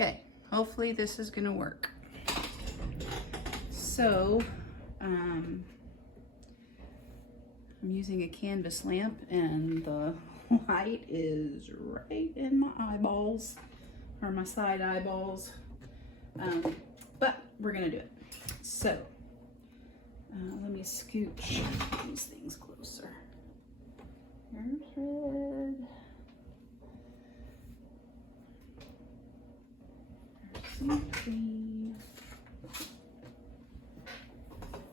Okay, hopefully this is gonna work. So, I'm using a canvas lamp and the light is right in my eyeballs, or my side eyeballs, but we're gonna do it. So, let me scooch these things closer. Here's red. There's green.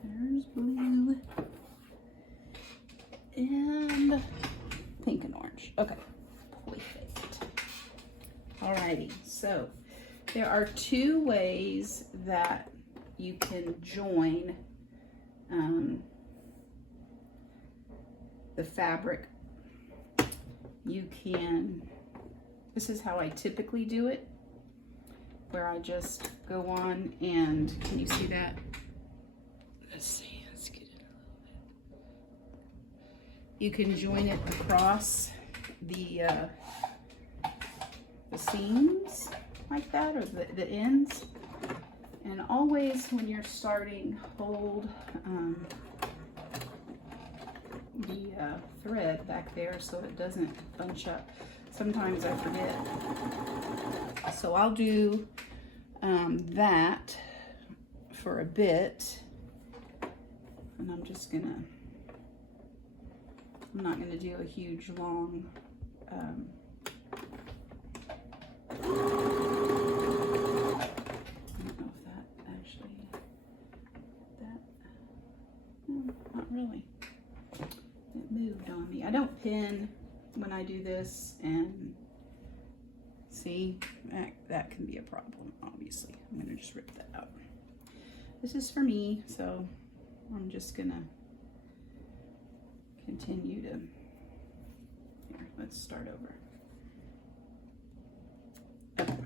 There's blue. And pink and orange. Okay, perfect. Alrighty, so there are two ways that you can join the fabric. You can, this is how I typically do it, where I just go on and, can you see that? Let's see, let's get it a little bit. You can join it across the seams like that, or the ends. And always when you're starting, hold the thread back there so it doesn't bunch up. Sometimes I forget. So I'll do that for a bit. And I'm not gonna do a huge long I don't know if that actually, no, not really. It moved on me. I don't pin when I do this, and see, that can be a problem, obviously. I'm gonna just rip that out. This is for me, so I'm just gonna continue to, here, let's start over. Okay,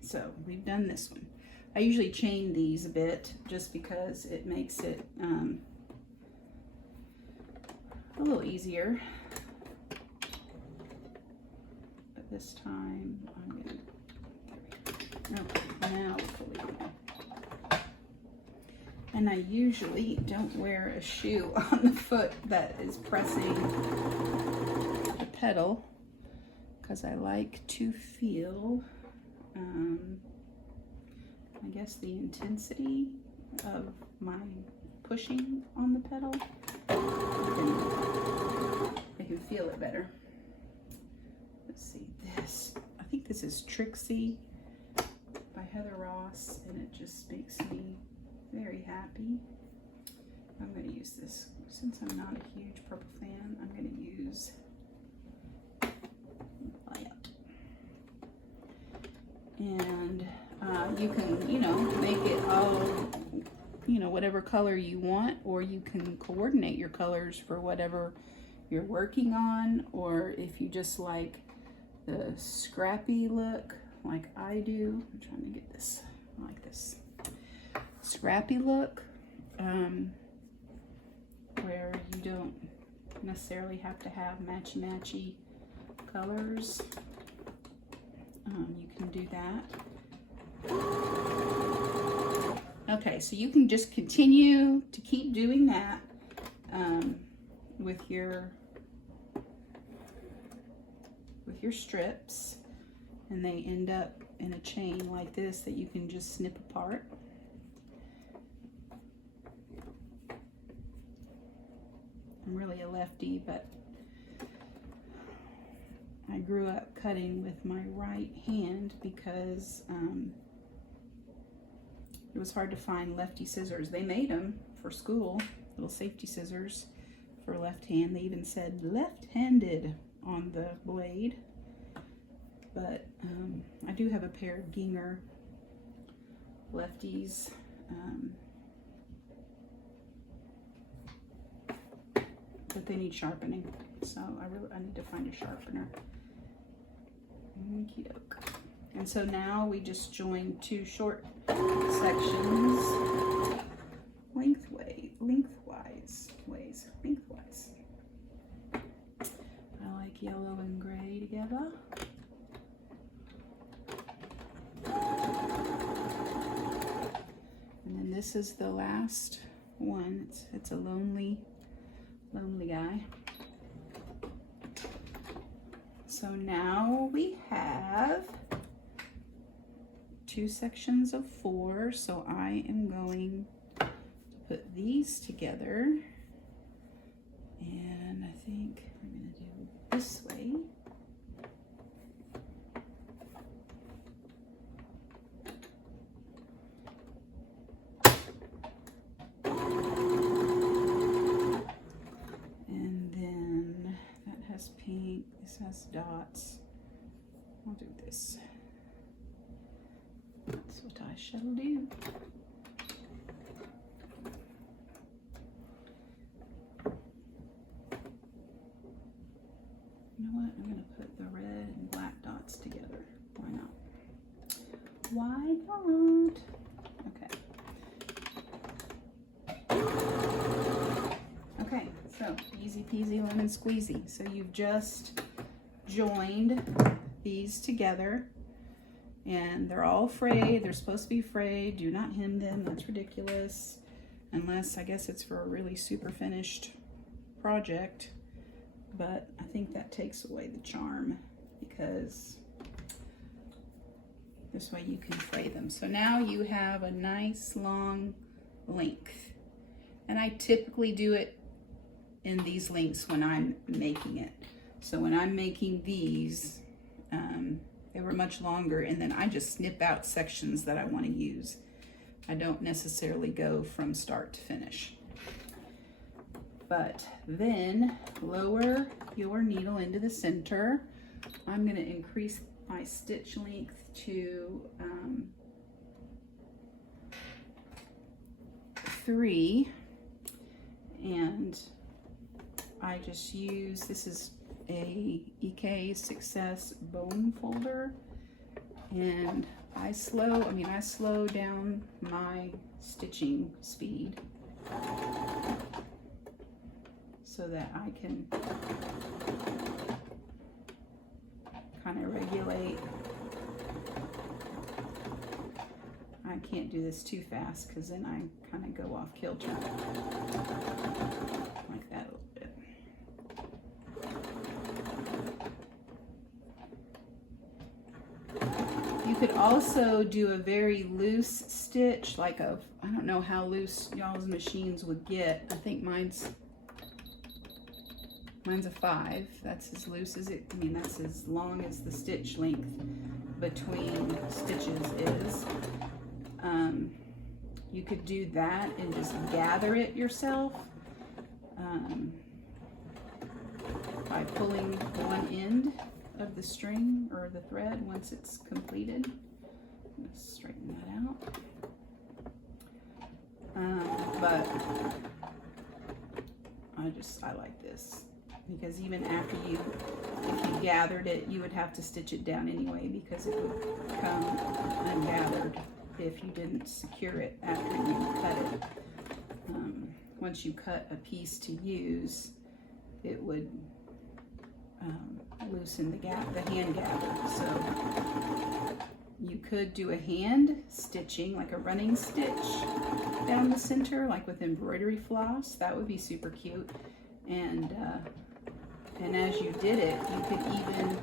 so we've done this one. I usually chain these a bit just because it makes it a little easier. But this time I'm gonna, okay, now fully on. And I usually don't wear a shoe on the foot that is pressing the pedal because I like to feel I guess the intensity of my pushing on the pedal. I can feel it better. Let's see this. I think this is Trixie by Heather Ross, and it just makes me very happy. I'm going to use this. Since I'm not a huge purple fan, I'm going to use Light. And you can, you know, make it all, you know, whatever color you want, or you can coordinate your colors for whatever you're working on, or if you just like the scrappy look like I do. I'm trying to get this, I like this scrappy look, where you don't necessarily have to have matchy colors. You can do that. Okay, so you can just continue to keep doing that with your strips, and they end up in a chain like this that you can just snip apart. I'm really a lefty, but I grew up cutting with my right hand because it was hard to find lefty scissors. They made them for school, little safety scissors for left hand. They even said left-handed on the blade. But I do have a pair of Ginger lefties. But they need sharpening, so I need to find a sharpener. Okie doke. And so now we just join two short sections lengthwise. I like yellow and gray together. this is the last one. It's a lonely guy. So now we have 2 sections of 4. So I am going to put these together, and I think we're going to do this way. Pink, this has dots. I'll do this. That's what I shall do. You know what? I'm going to put the red and black dots together. Why not? Why not? Okay, so easy peasy lemon squeezy. So you've just joined these together, and they're all frayed. They're supposed to be frayed. Do not hem them. That's ridiculous. Unless, I guess, it's for a really super finished project. But I think that takes away the charm, because this way you can fray them. So now you have a nice long length. And I typically do it in these lengths when I'm making it. So when I'm making these, they were much longer, and then I just snip out sections that I want to use. I don't necessarily go from start to finish. But then lower your needle into the center. I'm going to increase my stitch length to 3, and I just use, this is a EK Success bone folder, and I slow down my stitching speed so that I can kind of regulate. I can't do this too fast because then I kind of go off kilter. Like that a little bit. You could also do a very loose stitch, like I don't know how loose y'all's machines would get. I think mine's a 5. That's as loose as it, that's as long as the stitch length between stitches is. You could do that and just gather it yourself by pulling one end of the string or the thread once it's completed. Let's straighten that out. But I like this, because even after if you gathered it, you would have to stitch it down anyway, because it would come ungathered if you didn't secure it after you cut it. Once you cut a piece to use, it would loosen the hand gather. So you could do a hand stitching, like a running stitch down the center, like with embroidery floss. That would be super cute. And as you did it, you could even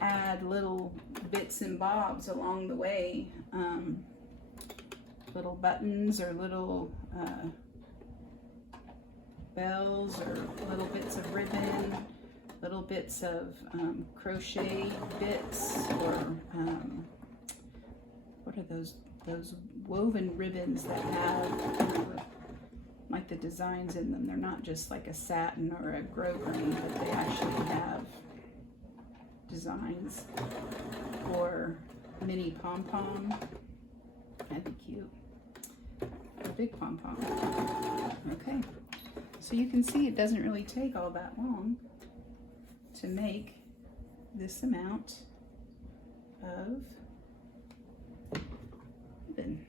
add little bits and bobs along the way, little buttons or little bells or little bits of ribbon, little bits of crochet bits, or what are those woven ribbons that have like the designs in them. They're not just like a satin or a grosgrain, but they actually have designs. Or mini pom-pom. That'd be cute. A big pom-pom. Okay. So you can see it doesn't really take all that long to make this amount of ribbon.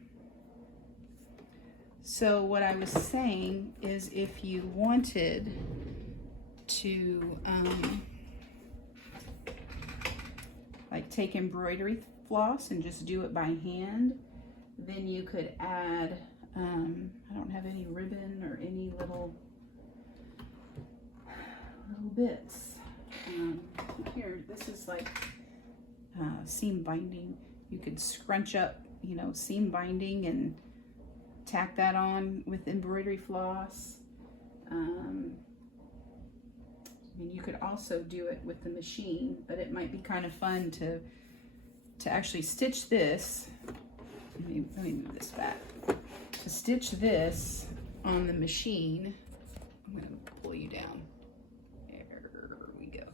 So what I was saying is, if you wanted to like take embroidery floss and just do it by hand, then you could add I don't have any ribbon or any little bits. Here, this is like seam binding. You could scrunch up, you know, seam binding and tack that on with embroidery floss. I mean, you could also do it with the machine, but it might be kind of fun to actually stitch this. Let me move this back. To stitch this on the machine, I'm going to pull you down. There we go.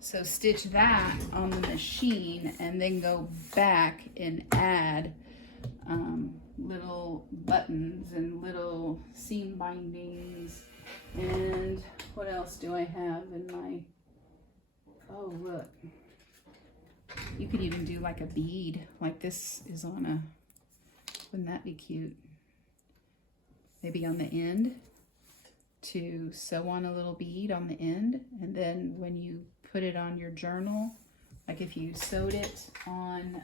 So stitch that on the machine and then go back and add little buttons and little seam bindings. And what else do I have in my, oh look, you could even do like a bead, like this is on a, wouldn't that be cute? Maybe on the end, to sew on a little bead on the end, and then when you put it on your journal, like if you sewed it on,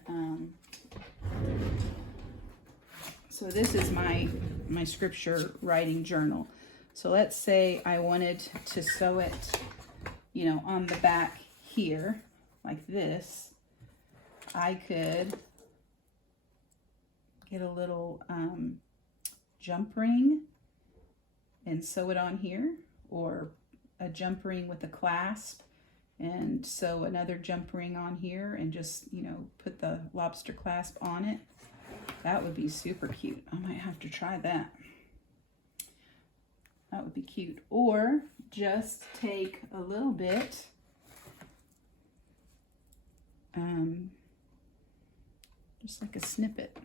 so this is my scripture writing journal. So let's say I wanted to sew it, you know, on the back here, like this. I could get a little jump ring and sew it on here, or a jump ring with a clasp and sew another jump ring on here and just, you know, put the lobster clasp on it. That would be super cute. I might have to try that. That would be cute. Or just take a little bit, just like a snippet,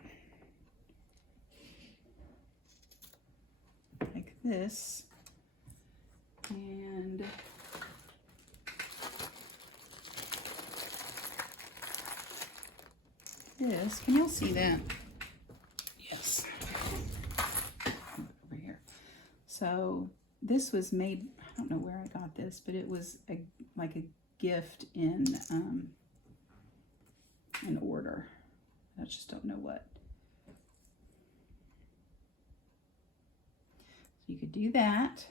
like this, and this. Can y'all see that? Yes. Over here. So this was made, I don't know where I got this, but it was like a gift in an order. I just don't know what. So you could do that.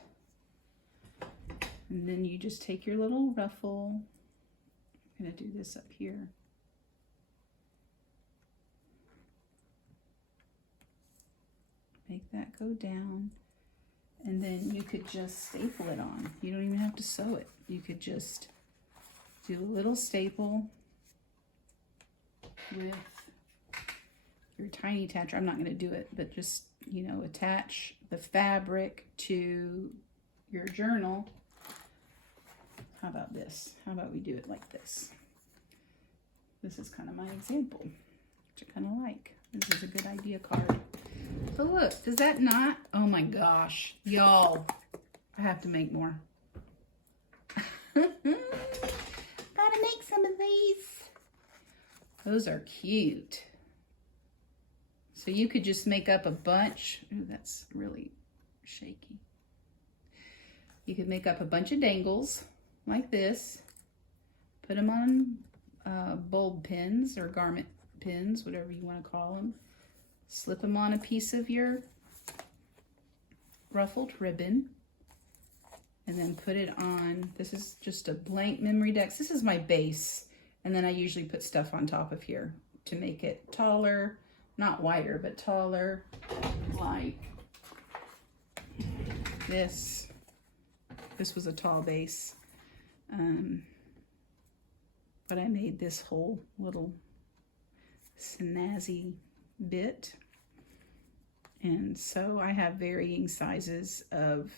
And then you just take your little ruffle. I'm going to do this up here. Make that go down. And then you could just staple it on. You don't even have to sew it. You could just do a little staple with your tiny attacher. I'm not going to do it, but just, you know, attach the fabric to your journal. How about this? How about we do it like this? This is kind of my example, which I kind of like. This is a good idea card. So look, does that not? Oh my gosh, y'all, I have to make more. Gotta make some of these. Those are cute. So you could just make up a bunch. Ooh, that's really shaky. You could make up a bunch of dangles like this. Put them on bulb pins or garment pins, whatever you want to call them. Slip them on a piece of your ruffled ribbon. And then put it on, this is just a blank memory dex. This is my base. And then I usually put stuff on top of here to make it taller, not wider, but taller, like this. This was a tall base. But I made this whole little snazzy bit. And so I have varying sizes of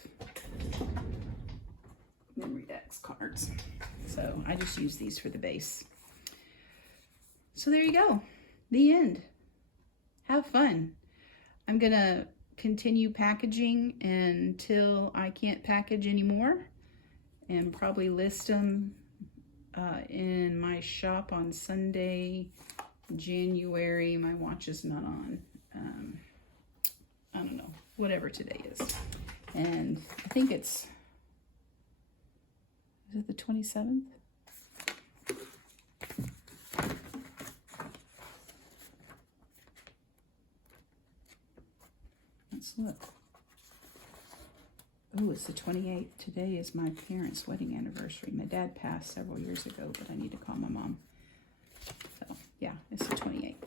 memory dex cards. So I just use these for the base. So there you go. The end. Have fun. I'm gonna continue packaging until I can't package anymore, and probably list them in my shop on Sunday, January. My watch is not on. I don't know, whatever today is. And I think is it the 27th? Let's look. Oh, it's the 28th. Today is my parents' wedding anniversary. My dad passed several years ago, but I need to call my mom. So, yeah, it's the 28th.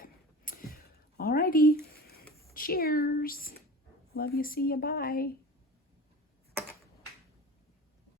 Alrighty. Cheers. Love you. See you. Bye.